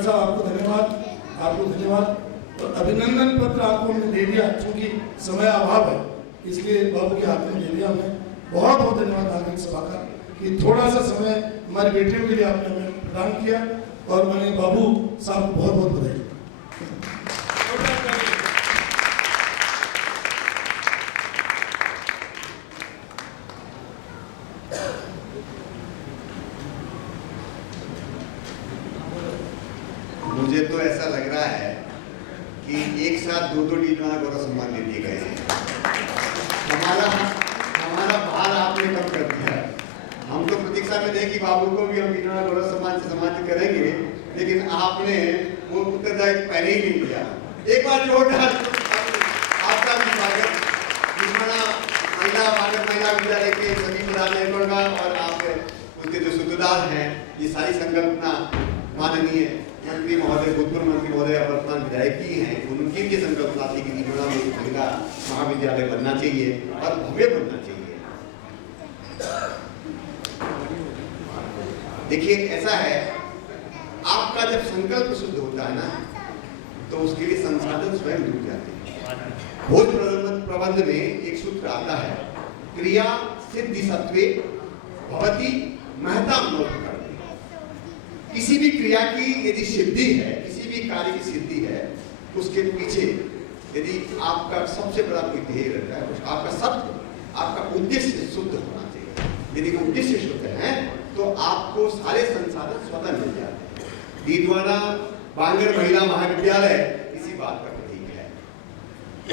साहब आपको धन्यवाद। तो अभिनंदन पत्र आपको हमने दे दिया, क्योंकि समय अभाव है इसलिए बाबू के हाथ में दे दिया हमने। बहुत बहुत धन्यवाद नागरिक सभा का कि थोड़ा सा समय हमारे बेटियों के लिए आपने हमें प्रदान किया, और मैंने बाबू साहब को बहुत बहुत बधाई। मुझे तो ऐसा लग रहा है कि एक साथ दो टीचरों गौरव सम्मान दे दिए गए हैं। हमारा भार आपने कम कर दिया। हम तो प्रतीक्षा में थे कि बाबू को भी हम टीचरों गौरव सम्मान से सम्मानित करेंगे, लेकिन आपने वो उत्तरदायित्व पहले ही नहीं लिया। एक बार जोरदार आपका भी स्वागत महिला विद्यालय के सभी पदाधिकारियों का, और आप उनके जो सूत्रधार हैं, ये सारी संकल्पना माननीय मंत्री महोदय, भूतपूर्व मंत्री महोदय, वर्तमान विधायकी हैं, उनकी भी संकल्पना थी कि निगोड़ा में महिला महाविद्यालय बनना चाहिए और भव्य बनना चाहिए। देखिए ऐसा है, आपका जब संकल्प शुद्ध होता है ना, तो उसके लिए संसाधन स्वयं जुट जाते हैं। भोज प्रबंध में एक सूत्र आता है, क्रिया सिद्धि सत्वे भवति महता मनोरथ। किसी भी क्रिया की यदि सिद्धि है, किसी भी कार्य की सिद्धि है, उसके पीछे यदि आपका सबसे बड़ा कोई ध्येय रहता है, आपका सत्य, आपका उद्देश्य शुद्ध होना चाहिए। यदि उद्देश्य शुद्ध है तो आपको सारे संसाधन स्वतः मिल जाते हैं। दीदवाना बांगड़ महिला महाविद्यालय इसी बात का प्रतीक है,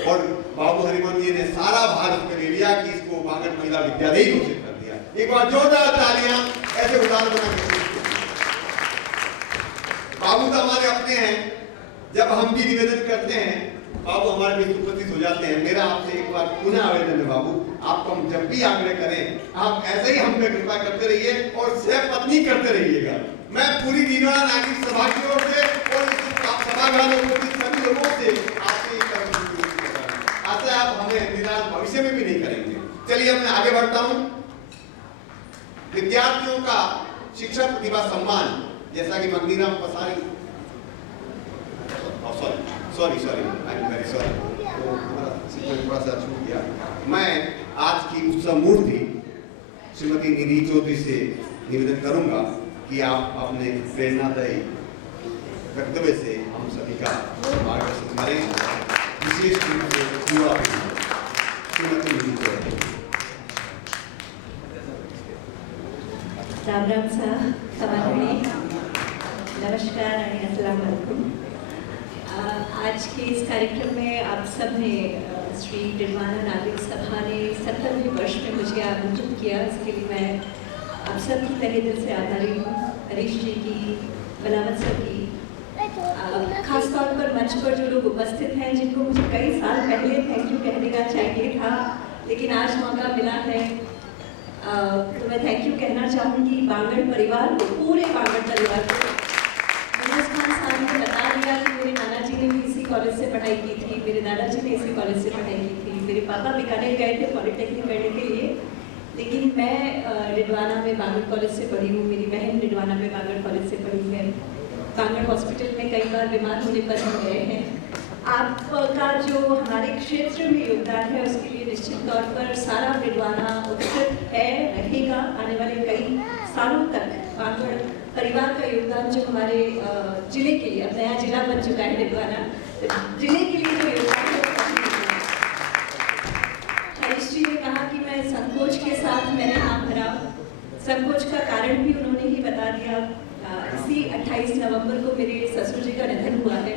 और बाबू हरिमन जी ने सारा भार ले लिया कि इसको बांगड़ महिला विद्यालय घोषित कर दिया। एक बार जोरदार तालियां ऐसे उदाहरण बना। बाबू तो हमारे अपने हैं, जब हम भी निवेदन करते हैं बाबू हमारे भी उपस्थित हो जाते हैं। मेरा आपसे एक बार पुनः आवेदन है बाबू, आपको हम जब भी आग्रह करें, आप ऐसे ही हम पे कृपा करते रहिए और सहपत्नी करते रहिएगा। मैं पूरी दीनवाना नागरिक सभा की ओर से और सभागार में उपस्थित सभी लोगों से आपसे आशा है, आप हमें निराश भविष्य में भी नहीं करेंगे। चलिए मैं आगे बढ़ता हूँ। विद्यार्थियों का शिक्षा प्रतिभा सम्मान, जैसा कि मंगनीराम पसारी, sorry I am very sorry, तो थोड़ा सा छूट गया। मैं आज की उत्सव मूर्ति श्रीमती निधि चौधरी से निवेदन करूंगा कि आप अपने प्रेरणादायी वक्तव्य से हम सभी का मार्गदर्शन करें, विशेष रूप से युवा श्रीमती निधि चौधरी। राम राम साहब, नमस्कार आणि अस्सलाम वालेकुम। आज के इस कार्यक्रम में आप सब ने श्री डिडवाना नागरिक सभा ने 70वें वर्ष में मुझे आमंत्रित किया, इसके लिए मैं आप सब की तहे दिल से आभारी हूँ। हरीश जी की, बलावत सर की, खासतौर पर मंच पर जो लोग उपस्थित हैं, जिनको मुझे कई साल पहले थैंक यू कहने का चाहिए था, लेकिन आज मौका मिला है, तो मैं थैंक यू कहना चाहूँगी बांगड़ परिवार को, पूरे बांगड़ परिवार को। मनोज खान साहब ने बता दिया कि मेरे नाना जी ने भी इसी कॉलेज से पढ़ाई की थी, मेरे दादाजी ने इसी कॉलेज से पढ़ाई की थी, मेरे पापा बीकानेर गए थे पॉलिटेक्निक पढ़ने के लिए, लेकिन मैं डिडवाना में बांगड़ कॉलेज से पढ़ी हूँ। मेरी बहन डिडवाना में बांगड़ कॉलेज से पढ़ी है। बांगड़ हॉस्पिटल में कई बार बीमार होने पर हम गए हैं। आपका जो हमारे क्षेत्र में योगदान है, उसके लिए निश्चित तौर पर सारा डिडवाना उत्सुक है, रहेगा। आने वाले कई सालों तक बांगड़ परिवार का योगदान जो हमारे जिले के लिए, अब नया जिला बन चुका है डिडवाना, जिले के लिए जो योगदान है। हरीश जी ने कहा कि मैं संकोच के साथ मैंने नाम भरा, संकोच का कारण भी उन्होंने ही बता दिया। इसी 28 नवंबर को मेरे ससुर जी का निधन हुआ है।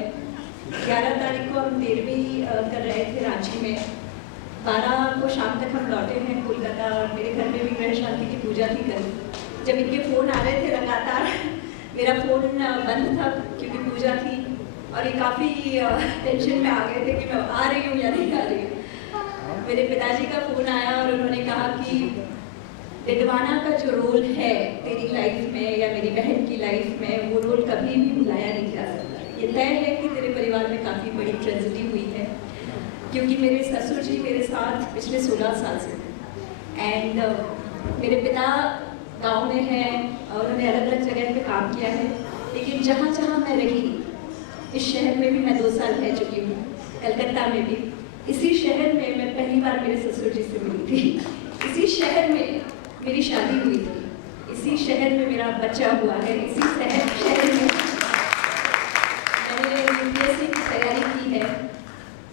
11 तारीख को हम 13वीं कर रहे थे रांची में, 12 को शाम तक हम लौटे हैं कोलकाता, और मेरे घर में भी ग्रह शांति की पूजा थी कल। जब इनके फ़ोन आ रहे थे लगातार, मेरा फ़ोन बंद था क्योंकि पूजा थी, और ये काफ़ी टेंशन में आ गए थे कि मैं आ रही हूँ या नहीं आ रही हूँ। मेरे पिताजी का फ़ोन आया और उन्होंने कहा कि डिडवाना का जो रोल है तेरी लाइफ में या मेरी बहन की लाइफ में, वो रोल कभी भी भुलाया नहीं जा सकता। ये तय है कि तेरे परिवार में काफ़ी बड़ी ट्रेजेडी हुई है, क्योंकि मेरे ससुर जी मेरे साथ पिछले 16 साल से थे। एंड मेरे पिता गांव में हैं और उन्होंने अलग अलग जगह पे काम किया है, लेकिन जहाँ जहाँ मैं रही, इस शहर में भी मैं 2 साल रह चुकी हूँ, कलकत्ता में भी। इसी शहर में मैं पहली बार मेरे ससुर जी से मिली थी, इसी शहर में मेरी शादी हुई थी, इसी शहर में मेरा बच्चा हुआ है, इसी शहर में मैंने यूपीएससी की तैयारी की है।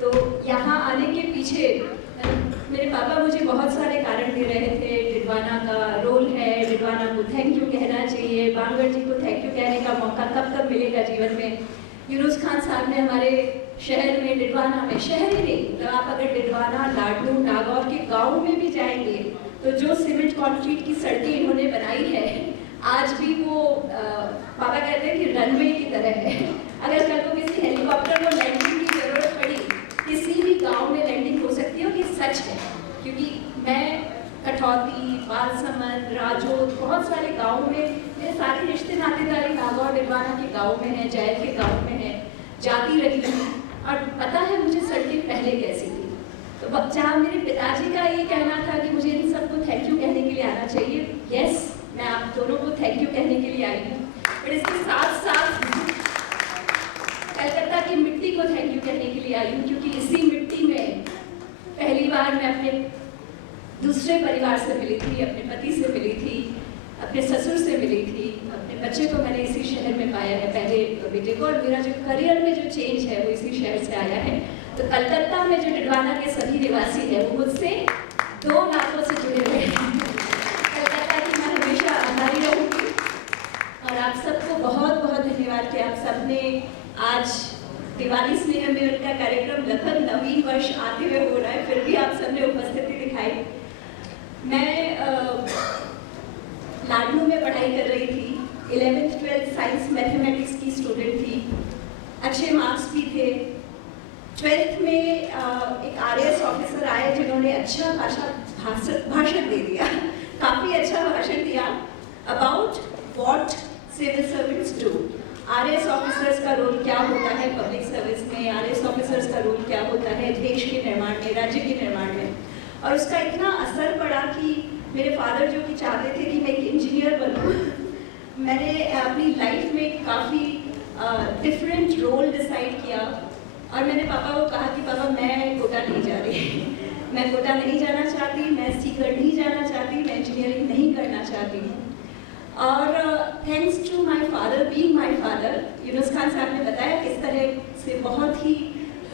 तो यहाँ आने के पीछे मेरे पापा मुझे बहुत सारे कारण दे रहे थे। डिडवाना का रोल है, डिडवाना को थैंक यू कहना चाहिए, बांगड़ जी को थैंक यू कहने का मौका कब कब मिलेगा जीवन में। यूनुस खान साहब ने हमारे शहर में, डिडवाना में, शहर ही नहीं, तो आप अगर डिडवाना, लाडनू, नागौर के गाँव में भी जाएंगे तो जो सीमेंट कंक्रीट की सड़कें इन्होंने बनाई है, आज भी वो पापा कहते हैं कि रनवे की तरह है। अगर कल को किसी हेलीकॉप्टर को लैंडिंग की जरूरत पड़ी, किसी भी गांव में लैंडिंग हो सकती है, और ये सच है। क्योंकि मैं कठौती, बालसमंद, राजोद, बहुत सारे गाँव में, मेरे सारे रिश्ते नातेदारी नागौर डिडवाना के गाँव में हैं, जैल के गाँव में हैं, जाती रही हूँ, और पता है मुझे सड़कें पहले कैसी थी। तो जहाँ मेरे पिताजी का ये कहना था कि मुझे इन सबको थैंक यू कहने के लिए आना चाहिए, यस, मैं आप दोनों को थैंक यू कहने के लिए आई हूँ। बट इसके साथ साथ कलकत्ता की मिट्टी को थैंक यू कहने के लिए आई हूँ, क्योंकि इसी मिट्टी में पहली बार मैं अपने दूसरे परिवार से मिली थी, अपने पति से मिली थी, अपने ससुर से मिली थी, अपने बच्चे को मैंने इसी शहर में पाया है, पहले बेटे को, और मेरा जो करियर में जो चेंज है वो इसी शहर से आया है। तो कलकत्ता में जो डिडवाना के सभी निवासी हैं वो मुझसे 2 नातों से जुड़े हुए हैं। कलकत्ता की मैं हमेशा आभारी रहूँगी, और आप सबको बहुत बहुत धन्यवाद कि आप सबने आज दिवाली स्नेह मिलन का कार्यक्रम लगभग नवीन वर्ष आते हुए हो रहा है, फिर भी आप सबने उपस्थिति दिखाई। मैं लाडनू में पढ़ाई कर रही थी, 11th 12th साइंस मैथमेटिक्स की स्टूडेंट थी, अच्छे मार्क्स भी थे। 12th में एक आरएएस ऑफिसर आए जिन्होंने अच्छा भाषण दे दिया, काफ़ी अच्छा भाषण दिया about what civil servants do. RAS officers का रोल क्या होता है पब्लिक सर्विस में, आरएएस ऑफिसर्स का रोल क्या होता है देश के निर्माण में, राज्य के निर्माण में। और उसका इतना असर पड़ा कि मेरे फादर जो कि चाहते थे कि मैं एक इंजीनियर बनूं, मैंने अपनी लाइफ में काफ़ी डिफरेंट रोल डिसाइड किया, और मैंने पापा को कहा कि पापा मैं कोटा नहीं जा रही, मैं कोटा नहीं जाना चाहती, मैं सीकर नहीं जाना चाहती, मैं इंजीनियरिंग नहीं करना चाहती हूँ। और thanks to my father being my father, Yunus Khan साहब ने बताया किस तरह से बहुत ही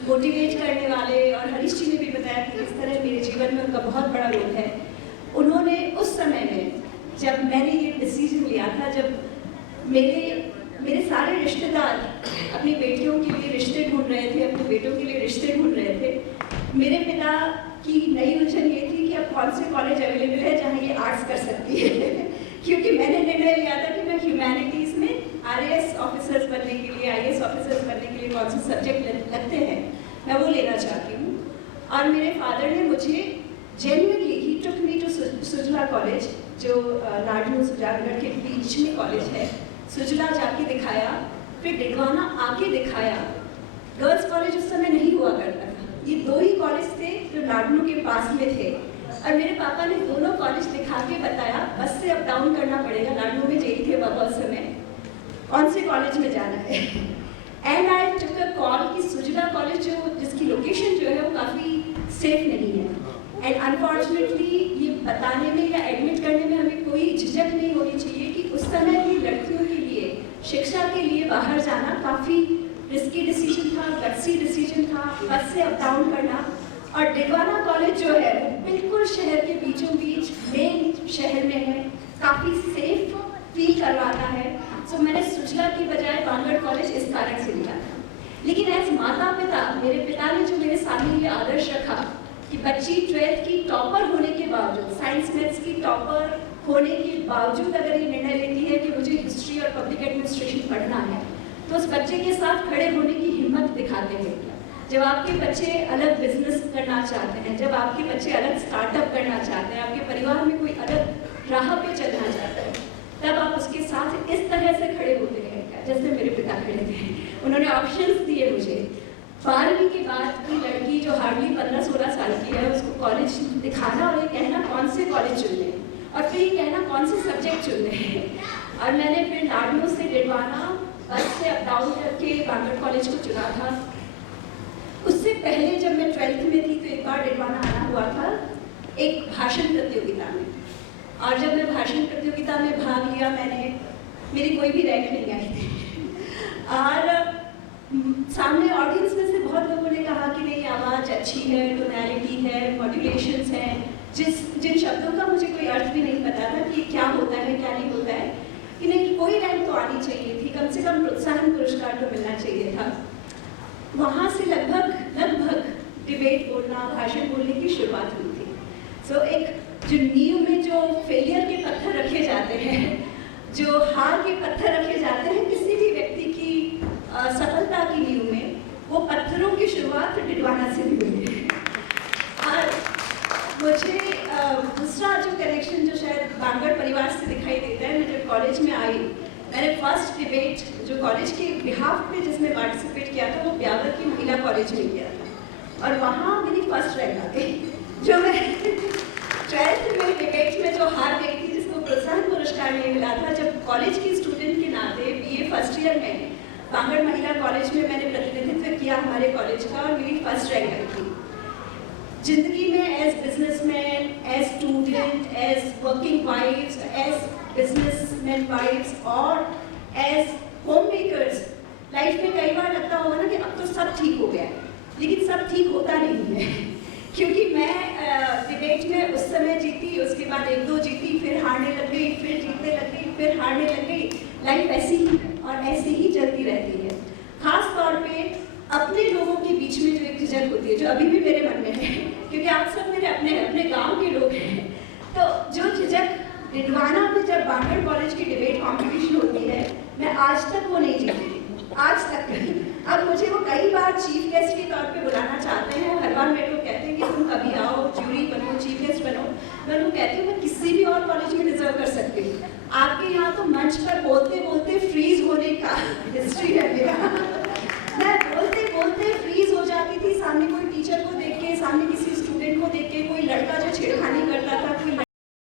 मोटिवेट करने वाले, और हरीश जी ने भी बताया कि किस तरह मेरे जीवन में उनका बहुत बड़ा रोल है। उन्होंने उस समय में जब मैंने ये डिसीजन लिया था, जब मेरे सारे रिश्तेदार अपनी बेटियों के लिए रिश्ते ढूंढ रहे थे, अपने बेटों के लिए रिश्ते ढूंढ रहे थे, मेरे पिता की नई उलझन ये थी कि अब कौन से कॉलेज अवेलेबल है जहाँ ये आर्ट्स कर सकती है क्योंकि मैंने निर्णय लिया था कि मैं ह्यूमैनिटीज़ में आरएएस ऑफिसर्स बनने के लिए, आईएएस ऑफिसर्स बनने के लिए कौन से सब्जेक्ट लगते हैं मैं वो लेना चाहती हूँ। और मेरे फादर ने मुझे genuinely, he took me to Sujala college, जो लाडनू सुजानगढ़ के बीच में कॉलेज है, सुजला जाके दिखाया, फिर डिडवाना आके दिखाया। गर्ल्स कॉलेज उस समय नहीं हुआ करता था, ये 2 ही कॉलेज थे जो लाडनू के पास में थे, और मेरे पापा ने दोनों कॉलेज दिखा के बताया बस से अप डाउन करना पड़ेगा, लाडनू में जेई थे बाबा उस समय, कौन से कॉलेज में जाना है। And I took a call कि सुजला कॉलेज जिसकी लोकेशन जो है वो काफ़ी सेफ नहीं है, एंड अनफॉर्चुनेटली ये बताने में या एडमिट करने में हमें कोई झिझक नहीं होनी चाहिए कि उस समय भी लड़कियों के लिए शिक्षा के लिए बाहर जाना काफ़ी रिस्की डिसीजन था, गट्सी डिसीजन था, बस से अप डाउन करना। और डिडवाना कॉलेज जो है वो बिल्कुल शहर के बीचों बीच मेन शहर में है, काफ़ी सेफ फील करवाता है। सो मैंने सुजला की बजाय बांगड़ कॉलेज इस कारण से लिया था। लेकिन एज माता पिता, मेरे पिता ने जो मेरे सामने ये आदर्श रखा कि बच्ची 12th की टॉपर होने के बावजूद, साइंस मैथ्स की टॉपर होने के बावजूद अगर ये निर्णय लेती है कि मुझे हिस्ट्री और पब्लिक एडमिनिस्ट्रेशन पढ़ना है, तो उस बच्चे के साथ खड़े होने की हिम्मत दिखाते हैं। जब आपके बच्चे अलग बिजनेस करना चाहते हैं, जब आपके बच्चे अलग स्टार्टअप करना चाहते हैं, आपके परिवार में कोई अलग राह पे चलना चाहता है, तब आप उसके साथ इस तरह से खड़े होते हैं जैसे मेरे पिता खड़े थे। उन्होंने ऑप्शंस दिए मुझे। 12वीं के बाद की लड़की जो हार्डली 15-16 साल की है, उसको कॉलेज दिखाना और ये कहना कौन से कॉलेज चुनने और फिर ये कहना कौन से सब्जेक्ट चुनने हैं। और मैंने फिर नागनूर से डिडवाना बस से अप डाउन करके बांगड़ कॉलेज को चुना था। उससे पहले जब मैं 12th में थी तो एक बार डिडवाना आना हुआ था एक भाषण प्रतियोगिता में, और जब मैं भाषण प्रतियोगिता में भाग लिया मेरी कोई भी रैंक नहीं आई थी। और सामने ऑडियंस में से बहुत लोगों ने कहा कि नहीं आवाज़ अच्छी है, टोनैलिटी है, मॉड्यूलेशंस हैं, जिन शब्दों का मुझे कोई अर्थ भी नहीं पता था कि क्या होता है क्या नहीं होता है, कि नहीं कोई रैंक तो आनी चाहिए थी, कम से कम प्रोत्साहन पुरस्कार तो मिलना चाहिए था। वहाँ से लगभग डिबेट बोलना, भाषण बोलने की शुरुआत हुई थी। सो एक जो नींव में जो फेलियर के पत्थर रखे जाते हैं, जो हार के पत्थर रखे जाते हैं किसी भी व्यक्ति की सफलता की नींव में, वो पत्थरों की शुरुआत डिडवाना से भी हुई है। और मुझे दूसरा जो कनेक्शन जो शायद बांगड़ परिवार से दिखाई देता है, मैं जब कॉलेज में आई, मैंने फर्स्ट डिबेट जो कॉलेज के बिहाफ पे जिसमें पार्टिसिपेट किया था वो ब्यावर की महिला कॉलेज में किया था, और वहाँ मेरी फर्स्ट रैंक आ गई। जो मैं 12th में डिबेट में जो हार गई थी, जिसको प्रोत्साहन पुरस्कार नहीं मिला था, जब कॉलेज की स्टूडेंट के नाते BA फर्स्ट ईयर में बांगड़ महिला कॉलेज में मैंने प्रतिनिधित्व किया हमारे कॉलेज का, और मेरी फर्स्ट रैंक आई थी। जिंदगी में as businessman, as student, as working wifes, as businessman wifes और एज होम मेकर्स, लाइफ में कई बार लगता होगा ना कि अब तो सब ठीक हो गया है, लेकिन सब ठीक होता नहीं है। क्योंकि मैं डिबेट में उस समय जीती, उसके बाद 1-2 जीती, फिर हारने लग गई, फिर जीतने लग गई, फिर हारने लग गई। लाइफ ऐसी ही है और ऐसी ही चलती रहती है। खास तौर पे अपने लोगों के बीच में जो एक झिझक होती है, जो अभी भी मेरे मन में है, क्योंकि आप सब मेरे अपने गांव के लोग हैं, तो जो झिझक डिडवाना में जब बांगड़ कॉलेज की डिबेट कॉम्पिटिशन होती है, मैं आज तक वो नहीं जीती, आज तक। अब मुझे वो कई बार चीफ गेस्ट के तौर पे बुलाना चाहते हैं, हर बार मेरे को कहते हैं कि तुम कभी आओ, ज्यूरी बनो, चीफ गेस्ट बनो। मैं उनको कहती हूँ मैं किसी भी और कॉलेज में डिजर्व कर सकती हूँ, आपके यहाँ तो मंच पर बोलते बोलते